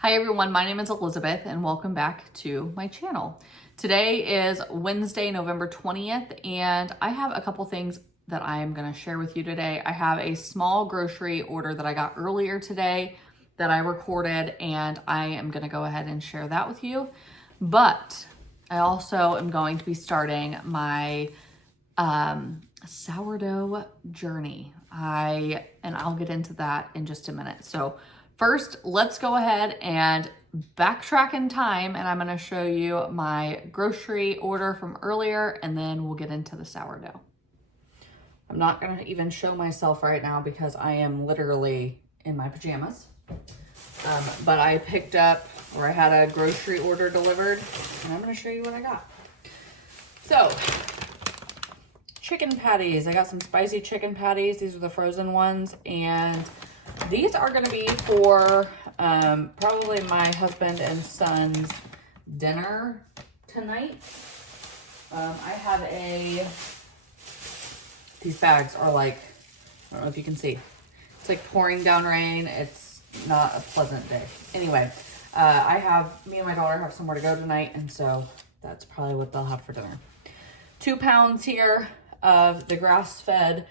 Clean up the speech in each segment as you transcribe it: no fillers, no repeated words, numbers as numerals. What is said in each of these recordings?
Hi everyone, my name is Elizabeth and welcome back to my channel. Today is Wednesday, November 20th, and I have a couple things that I am gonna share with you today. I have a small grocery order that I got earlier today that I recorded, and I am gonna go ahead and share that with you. But I also am going to be starting my sourdough journey. I'll get into that in just a minute. So first, let's go ahead and backtrack in time, and I'm gonna show you my grocery order from earlier, and then we'll get into the sourdough. I'm not gonna even show myself right now because I am literally in my pajamas. But I picked up, or I had a grocery order delivered, and I'm gonna show you what I got. So, chicken patties. I got some spicy chicken patties. These are the frozen ones, and these are going to be for probably my husband and son's dinner tonight. I have these bags are like, I don't know if you can see. It's like pouring down rain. It's not a pleasant day. Anyway, me and my daughter have somewhere to go tonight, and so that's probably what they'll have for dinner. 2 pounds here of the grass-fed,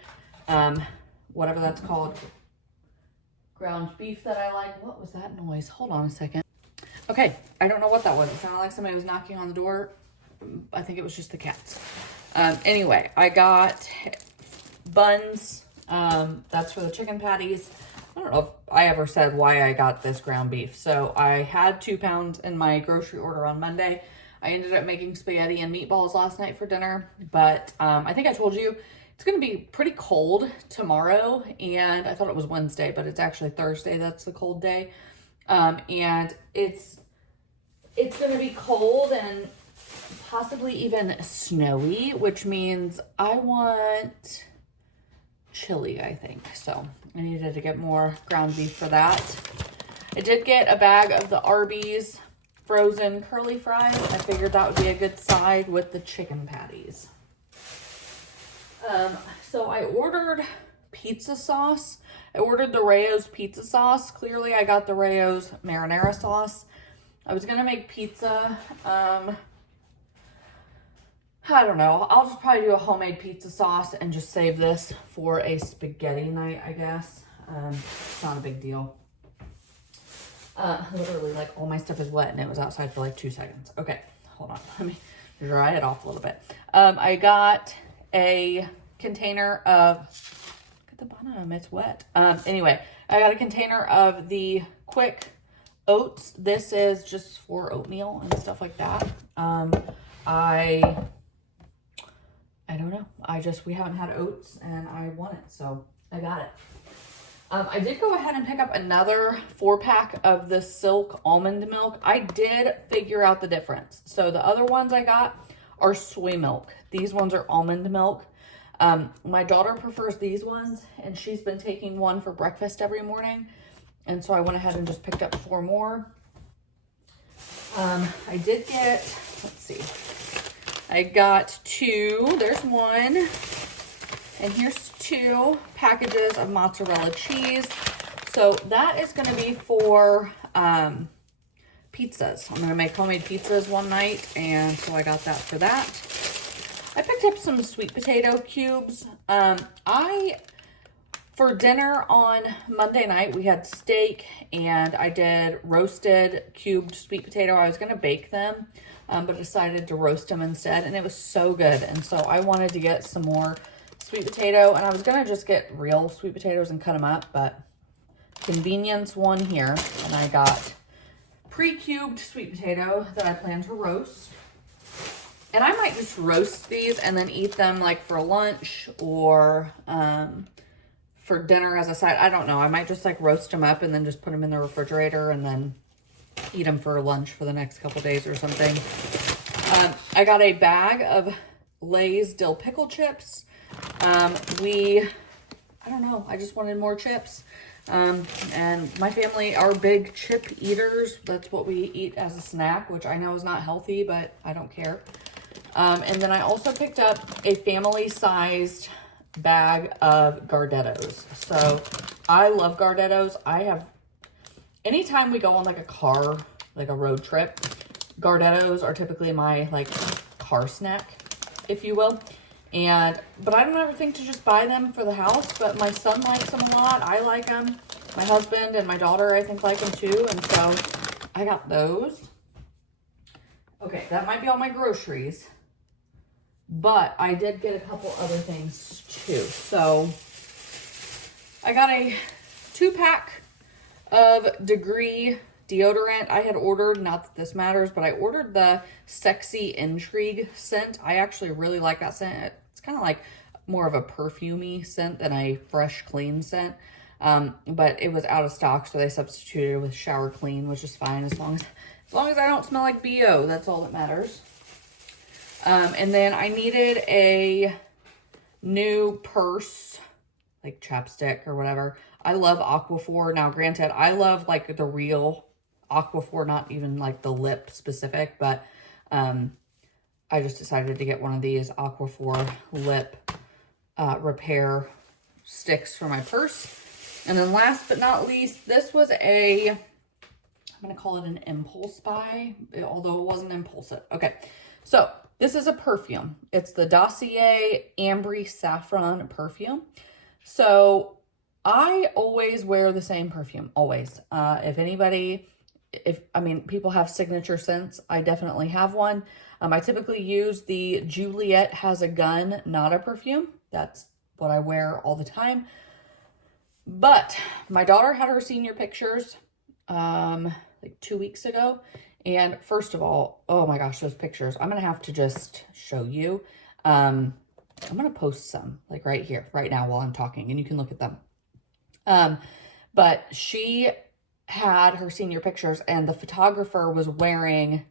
whatever that's called, ground beef that I like. What was that noise? Hold on a second. Okay, I don't know what that was. It sounded like somebody was knocking on the door. I think it was just the cats. Anyway, I got buns. That's for the chicken patties. I don't know if I ever said why I got this ground beef. So I had 2 pounds in my grocery order on Monday. I ended up making spaghetti and meatballs last night for dinner, but I think I told you it's going to be pretty cold tomorrow, and I thought it was Wednesday, but it's actually Thursday. That's the cold day, and it's going to be cold and possibly even snowy, which means I want chili, I think. So I needed to get more ground beef for that. I did get a bag of the Arby's frozen curly fries. I figured that would be a good side with the chicken patties. So I ordered pizza sauce. I ordered the Rayo's pizza sauce. Clearly I got the Rayo's marinara sauce. I was gonna make pizza. I don't know. I'll just probably do a homemade pizza sauce and just save this for a spaghetti night, I guess. It's not a big deal. Literally, like, all my stuff is wet and it was outside for like 2 seconds. Okay, hold on. Let me dry it off a little bit. I got a container of, look at the bottom, it's wet. Anyway, I got a container of the quick oats. This is just for oatmeal and stuff like that. I don't know. We haven't had oats and I want it, so I got it. I did go ahead and pick up another 4-pack of the Silk almond milk. I did figure out the difference. So the other ones I got are soy milk. These ones are almond milk. My daughter prefers these ones, and she's been taking one for breakfast every morning. And so I went ahead and just picked up 4 more. I did get, let's see, I got 2. There's 1. And here's 2 packages of mozzarella cheese. So that is going to be for pizzas. I'm going to make homemade pizzas one night, and so I got that for that. I picked up some sweet potato cubes. For dinner on Monday night, we had steak, and I did roasted cubed sweet potato. I was going to bake them, but decided to roast them instead, and it was so good. And so I wanted to get some more sweet potato, and I was gonna just get real sweet potatoes and cut them up, but convenience one here, and I got pre-cubed sweet potato that I plan to roast. And I might just roast these and then eat them like for lunch or for dinner as a side. I don't know. I might just like roast them up and then just put them in the refrigerator and then eat them for lunch for the next couple days or something. I got a bag of Lay's dill pickle chips. I don't know, I just wanted more chips. And my family are big chip eaters. That's what we eat as a snack, which I know is not healthy, but I don't care. And then I also picked up a family-sized bag of Gardettos. So I love Gardettos. I have anytime we go on like a car, like a road trip, Gardettos are typically my like car snack, if you will. But I don't ever think to just buy them for the house, but my son likes them a lot. I like them. My husband and my daughter, I think, like them too. And so I got those. Okay, that might be all my groceries, but I did get a couple other things too. So I got a 2-pack of Degree deodorant. I had ordered, not that this matters, but I ordered the Sexy Intrigue scent. I actually really like that scent. It's kind of like more of a perfumey scent than a fresh, clean scent. But it was out of stock, so they substituted with Shower Clean, which is fine as long as I don't smell like BO. That's all that matters. And then I needed a new purse, like chapstick or whatever. I love Aquaphor. Now, granted, I love like the real Aquaphor, not even like the lip specific, but I just decided to get one of these Aquaphor lip repair sticks for my purse. And then last but not least, this was I'm going to call it an impulse buy, although it wasn't impulsive. Okay, so this is a perfume. It's the Dossier Ambre Saffron perfume. So I always wear the same perfume, always. People have signature scents. I definitely have one. I typically use the Juliet Has a Gun, not a perfume. That's what I wear all the time. But my daughter had her senior pictures like 2 weeks ago. And first of all, oh my gosh, those pictures. I'm going to have to just show you. I'm going to post some like right here, right now while I'm talking, and you can look at them. But she had her senior pictures and the photographer was wearing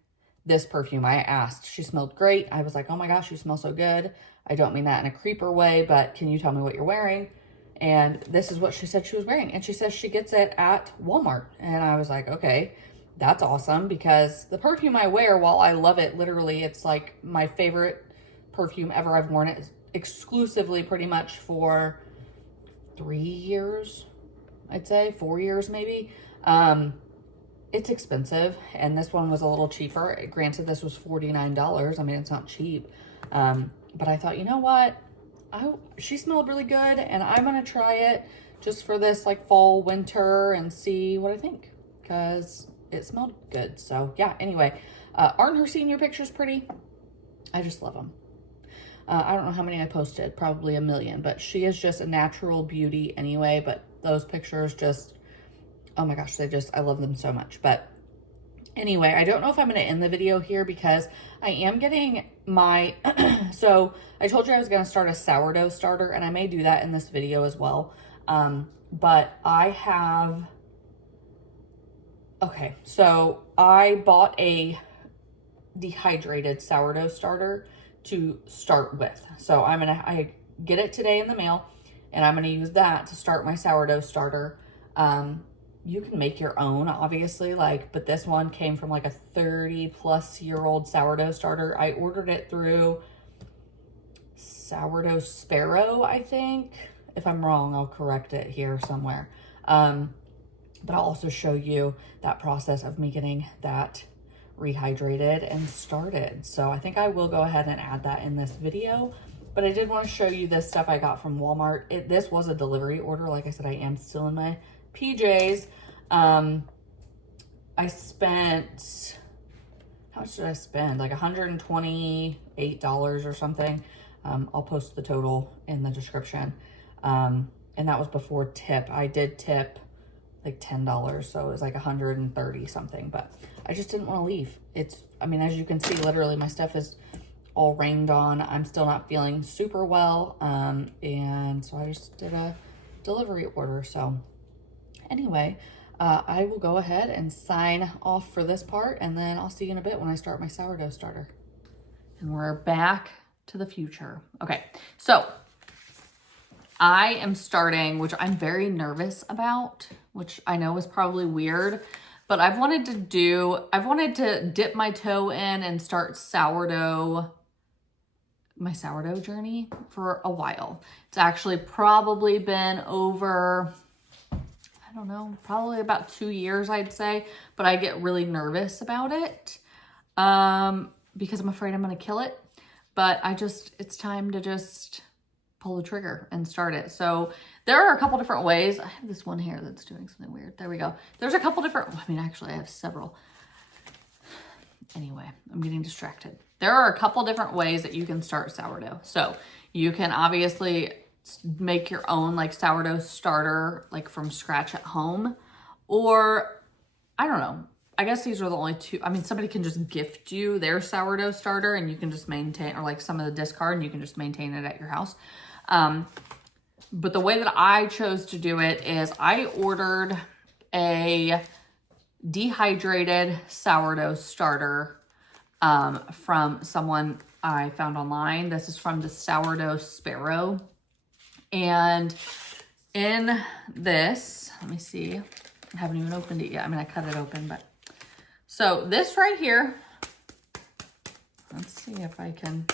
this perfume. I asked, she smelled great. I was like, oh my gosh, you smell so good. I don't mean that in a creeper way, but can you tell me what you're wearing? And this is what she said she was wearing. And she says she gets it at Walmart. And I was like, okay, that's awesome, because the perfume I wear, while I love it, literally, it's like my favorite perfume ever. I've worn it exclusively pretty much for 3 years, I'd say 4 years maybe. It's expensive, and this one was a little cheaper. Granted, this was $49. I mean, it's not cheap. But I thought, you know what? She smelled really good, and I'm going to try it just for this like fall, winter, and see what I think, because it smelled good. So yeah, anyway, aren't her senior pictures pretty? I just love them. I don't know how many I posted, probably a million, but she is just a natural beauty anyway. But those pictures just, oh my gosh, I love them so much. But anyway, I don't know if I'm going to end the video here because I am getting my, so I told you I was going to start a sourdough starter, and I may do that in this video as well. But I have, okay, so I bought a dehydrated sourdough starter to start with. So I get it today in the mail, and I'm going to use that to start my sourdough starter. You can make your own, obviously, but this one came from like a 30-plus-year-old sourdough starter. I ordered it through Sourdough Sparrow, I think. If I'm wrong, I'll correct it here somewhere. But I'll also show you that process of me getting that rehydrated and started. So I think I will go ahead and add that in this video. But I did want to show you this stuff I got from Walmart. This was a delivery order. Like I said, I am still in my PJs. I spent, how much did I spend? Like $128 or something. I'll post the total in the description. And that was before tip. I did tip like $10, so it was like 130 something, but I just didn't want to leave. I mean, as you can see, literally my stuff is all rained on. I'm still not feeling super well. And so I just did a delivery order. So anyway, I will go ahead and sign off for this part, and then I'll see you in a bit when I start my sourdough starter. And we're back to the future. Okay, so I am starting, which I'm very nervous about, which I know is probably weird, but I've wanted to dip my toe in and start my sourdough journey for a while. It's actually probably been over, I don't know, probably about 2 years, I'd say. But I get really nervous about it because I'm afraid I'm going to kill it. But it's time to just pull the trigger and start it. So there are a couple different ways. I have this one here that's doing something weird. There we go. There's a couple different, I mean, actually I have several. Anyway, I'm getting distracted. There are a couple different ways that you can start sourdough. So you can obviously make your own like sourdough starter, like from scratch at home, or I don't know. I guess these are the only two. I mean, somebody can just gift you their sourdough starter and you can just maintain, or like some of the discard and you can just maintain it at your house. But the way that I chose to do it is I ordered a dehydrated sourdough starter from someone I found online. This is from the Sourdough Sparrow. And in this, let me see, I haven't even opened it yet. I mean, I cut it open, but so this right here, let's see if I can,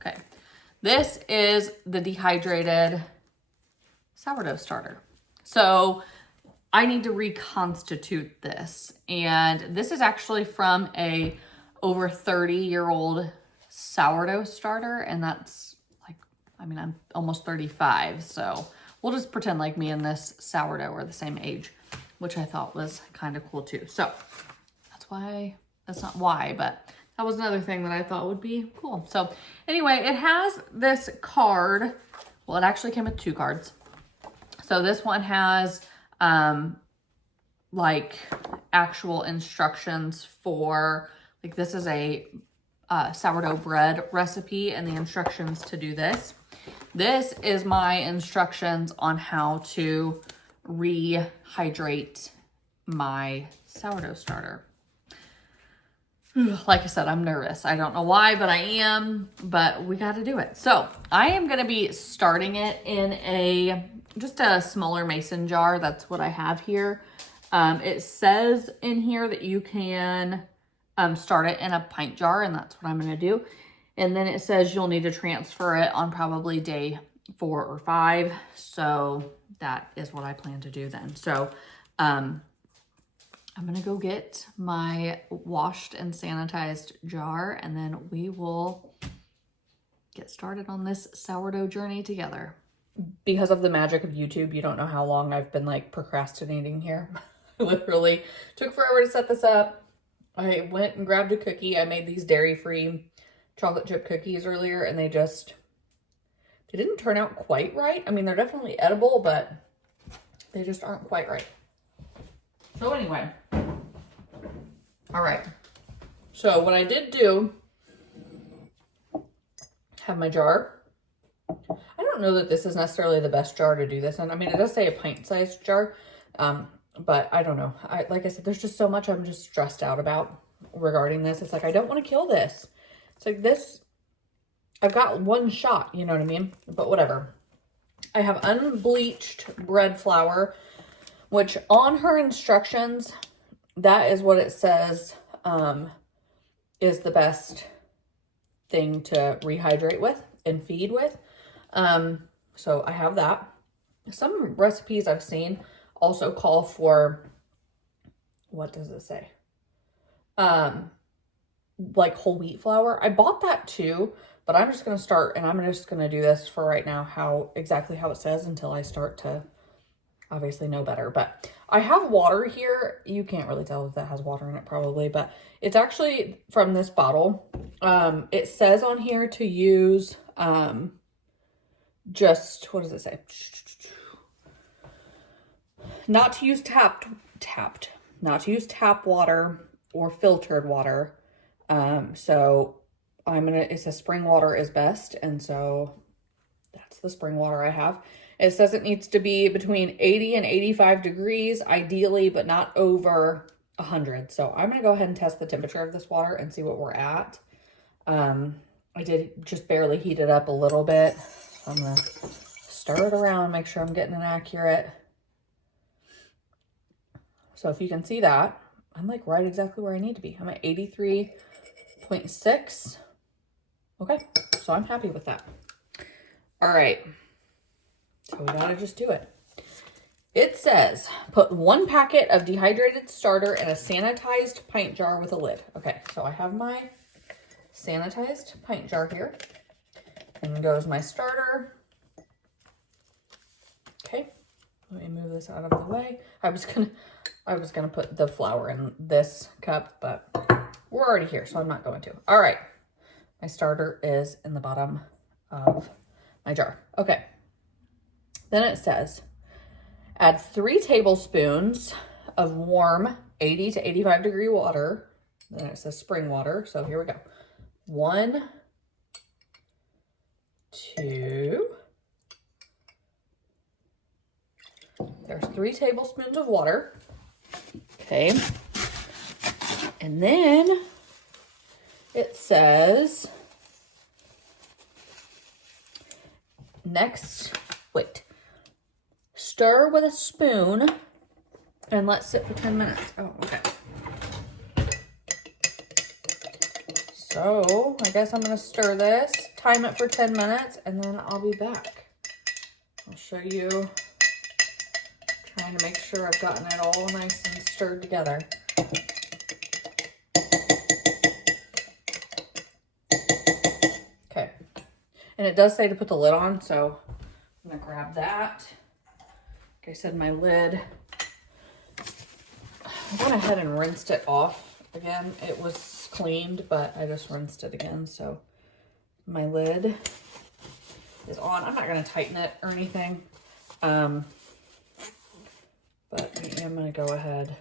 okay. This is the dehydrated sourdough starter. So I need to reconstitute this. And this is actually from a over 30-year-old sourdough starter. And that's like, I mean, I'm almost 35. So we'll just pretend like me and this sourdough are the same age, which I thought was kind of cool too. So that's not why, but that was another thing that I thought would be cool. So anyway, it has this card. Well, it actually came with 2 cards. So this one has like actual instructions for, like this is a sourdough bread recipe and the instructions to do this. This is my instructions on how to rehydrate my sourdough starter. Like I said, I'm nervous. I don't know why, but I am, but we got to do it. So I am going to be starting it in just a smaller mason jar. That's what I have here. It says in here that you can start it in a pint jar, and that's what I'm going to do. And then it says you'll need to transfer it on probably day 4 or 5. So that is what I plan to do then. So I'm going to go get my washed and sanitized jar, and then we will get started on this sourdough journey together. Because of the magic of YouTube, you don't know how long I've been like procrastinating here. Literally took forever to set this up. I went and grabbed a cookie. I made these dairy-free chocolate chip cookies earlier, and they didn't turn out quite right. I mean, they're definitely edible, but they just aren't quite right. So anyway, all right. So what I did do, have my jar. I don't know that this is necessarily the best jar to do this in. I mean, it does say a pint-sized jar, but I don't know. Like I said, there's just so much I'm just stressed out about regarding this. It's like, I don't want to kill this. It's like this, I've got one shot, you know what I mean? But whatever. I have unbleached bread flour, which on her instructions, that is what it says is the best thing to rehydrate with and feed with. So I have that. Some recipes I've seen also call for, what does it say? Like whole wheat flour. I bought that too, but I'm just going to start, and I'm just going to do this for right now, exactly how it says, until I start to obviously know better. But I have water here. You can't really tell if that has water in it probably, but it's actually from this bottle. It says on here to use, just, what does it say? Not to use not to use tap water or filtered water. So it says spring water is best. And so that's the spring water I have. It says it needs to be between 80 and 85 degrees, ideally, but not over 100. So I'm going to go ahead and test the temperature of this water and see what we're at. I did just barely heat it up a little bit. So I'm going to stir it around, make sure I'm getting an accurate. So if you can see that, I'm like right exactly where I need to be. I'm at 83.6. Okay, so I'm happy with that. All right. So we gotta just do it. It says, put 1 packet of dehydrated starter in a sanitized pint jar with a lid. Okay, so I have my sanitized pint jar here. And goes my starter. Okay, let me move this out of the way. I was gonna put the flour in this cup, but we're already here, so I'm not going to. All right, my starter is in the bottom of my jar. Okay, then it says, add 3 tablespoons of warm 80 to 85 degree water. Then it says spring water, so here we go. 1, 2. There's 3 tablespoons of water. Okay. And then it says, stir with a spoon and let sit for 10 minutes. Oh, okay. So I guess I'm going to stir this, time it for 10 minutes, and then I'll be back. I'll show you, trying to make sure I've gotten it all nice and stirred together. Okay. And it does say to put the lid on, so I'm going to grab that. Like I said, my lid, I went ahead and rinsed it off again. It was cleaned, but I just rinsed it again. So my lid is on. I'm not going to tighten it or anything. But I am going to go ahead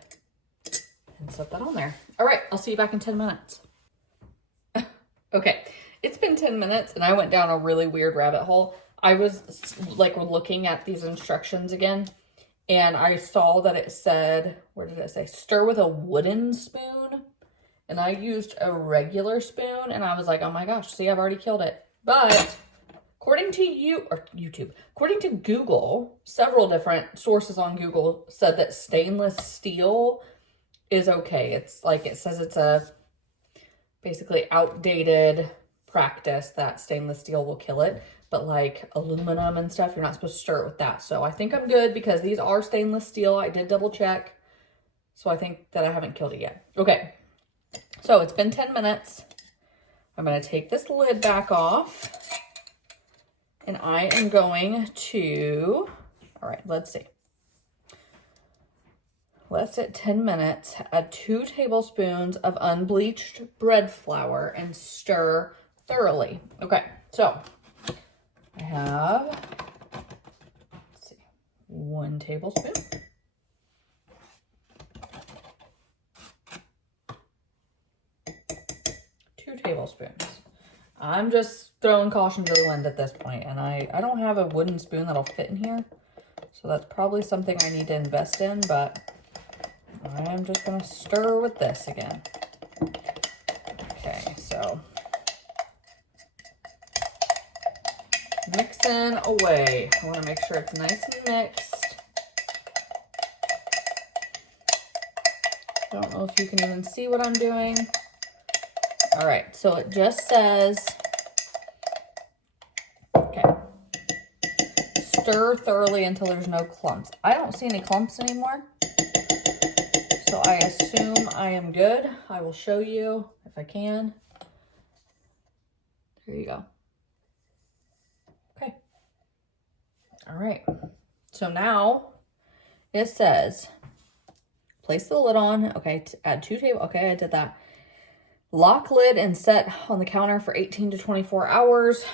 and set that on there. All right, I'll see you back in 10 minutes. Okay, it's been 10 minutes and I went down a really weird rabbit hole. I was like looking at these instructions again, and I saw that it said, where did it say? Stir with a wooden spoon. And I used a regular spoon, and I was like, oh my gosh, see, I've already killed it. But according to YouTube, according to Google, several different sources on Google said that stainless steel is okay. It's like, it says it's a basically outdated practice that stainless steel will kill it. But like aluminum and stuff, you're not supposed to stir it with that. So I think I'm good because these are stainless steel. I did double check. So I think that I haven't killed it yet. Okay. So it's been 10 minutes. I'm going to take this lid back off. And I am going to, all right, let's see. Let it 10 minutes. Add 2 tablespoons of unbleached bread flour and stir thoroughly. Okay, so I have, let's see, 1 tablespoon. 2 tablespoons. I'm just throwing caution to the wind at this point, and I don't have a wooden spoon that'll fit in here, so that's probably something I need to invest in, but I am just going to stir with this again. Okay, so mixing away. I want to make sure it's nice and mixed. Don't know if you can even see what I'm doing. All right, so it just says, okay, stir thoroughly until there's no clumps. I don't see any clumps anymore, so I assume I am good. I will show you if I can. There you go. Okay. All right, so now it says, place the lid on. Okay, add 2 tablespoons. Okay, I did that. Lock lid and set on the counter for 18 to 24 hours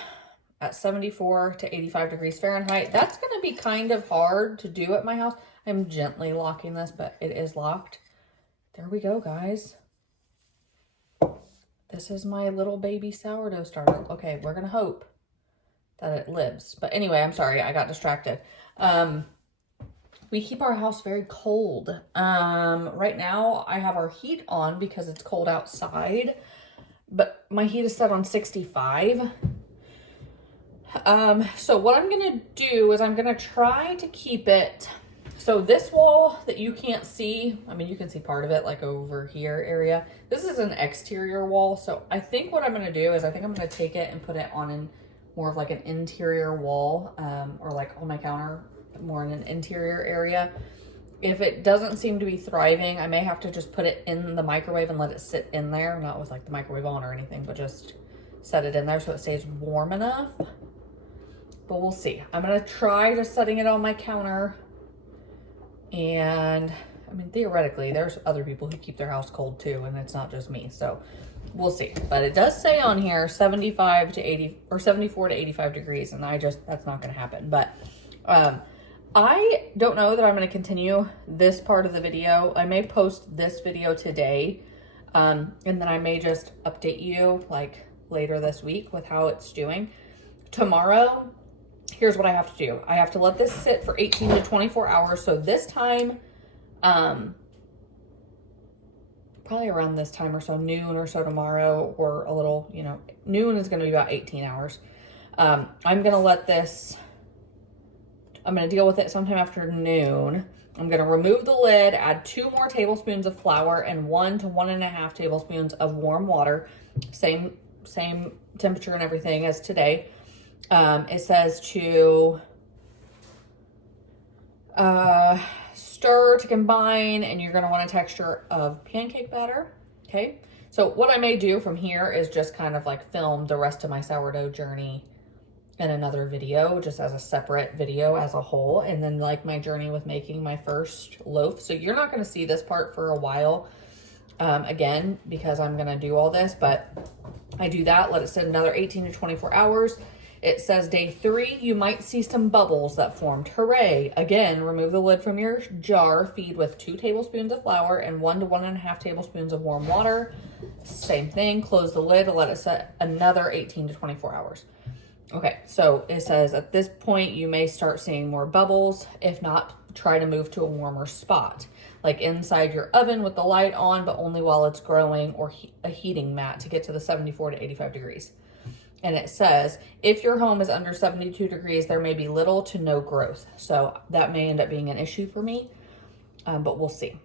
at 74 to 85 degrees Fahrenheit. That's going to be kind of hard to do at my house. I'm gently locking this, but it is locked. There we go, guys. This is my little baby sourdough starter. Okay, we're going to hope that it lives. But anyway, I'm sorry, I got distracted. We keep our house very cold. Right now I have our heat on because it's cold outside, but my heat is set on 65. So what I'm gonna do is I'm gonna try to keep it, so this wall that you can't see, I mean, you can see part of it like over here area. This is an exterior wall. So I think what I'm gonna do is I think I'm gonna take it and put it on more of like an interior wall, or like on my counter, more in an interior area. If it doesn't seem to be thriving, I may have to just put it in the microwave and let it sit in there, not with like the microwave on or anything, but just set it in there so it stays warm enough. But we'll see. I'm gonna try just setting it on my counter. And I mean, theoretically, there's other people who keep their house cold too, and it's not just me. So we'll see. But it does say on here 75 to 80 or 74 to 85 degrees, and that's not gonna happen. But I don't know that I'm going to continue this part of the video. I may post this video today, and then I may just update you like later this week with how it's doing. Tomorrow, here's what I have to do. I have to let this sit for 18 to 24 hours. So this time, probably around this time or so, noon or so tomorrow, or a little, you know, noon is going to be about 18 hours. I'm going to let this... I'm going to deal with it sometime after noon. I'm going to remove the lid, add 2 more tablespoons of flour and 1 to 1.5 tablespoons of warm water. Same temperature and everything as today. It says to stir to combine, and you're going to want a texture of pancake batter. Okay. So what I may do from here is just kind of like film the rest of my sourdough journey in another video, just as a separate video as a whole, and then like my journey with making my first loaf. So you're not going to see this part for a while, again, because I'm going to do all this, but I do that, let it sit another 18 to 24 hours. It says day 3, you might see some bubbles that formed. Hooray! Again, remove the lid from your jar, feed with 2 tablespoons of flour and 1 to 1.5 tablespoons of warm water. Same thing, close the lid and let it set another 18 to 24 hours. Okay, so it says at this point, you may start seeing more bubbles. If not, try to move to a warmer spot, like inside your oven with the light on, but only while it's growing, or a heating mat to get to the 74 to 85 degrees. And it says, if your home is under 72 degrees, there may be little to no growth. So that may end up being an issue for me, but we'll see.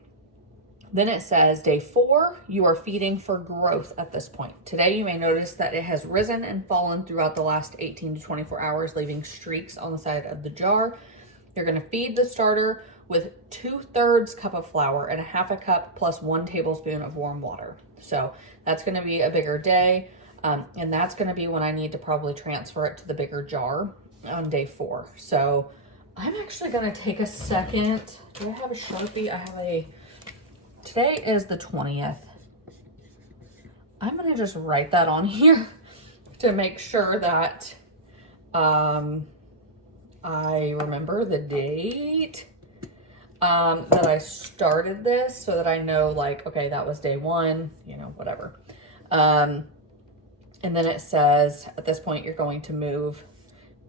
Then it says day 4, you are feeding for growth at this point. Today, you may notice that it has risen and fallen throughout the last 18 to 24 hours, leaving streaks on the side of the jar. You're going to feed the starter with 2/3 cup of flour and 1/2 cup plus 1 tablespoon of warm water. So that's going to be a bigger day. And that's going to be when I need to probably transfer it to the bigger jar on day 4. So I'm actually going to take a second. Do I have a Sharpie? I have today is the 20th. I'm going to just write that on here to make sure that I remember the date that I started this, so that I know, like, okay, that was day 1, you know, whatever. And then it says at this point, you're going to move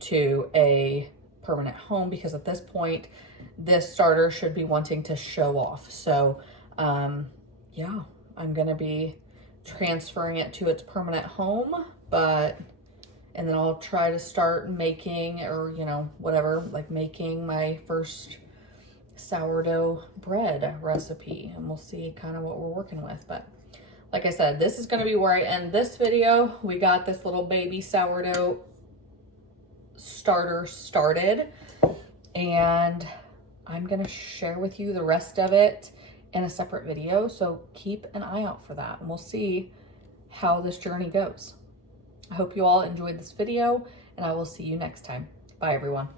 to a permanent home, because at this point, this starter should be wanting to show off. So, yeah, I'm going to be transferring it to its permanent home, and then I'll try to start making, or, you know, whatever, like making my first sourdough bread recipe, and we'll see kind of what we're working with. But like I said, this is going to be where I end this video. We got this little baby sourdough starter started, and I'm going to share with you the rest of it in a separate video, so keep an eye out for that, and we'll see how this journey goes. I hope you all enjoyed this video, and I will see you next time. Bye, everyone.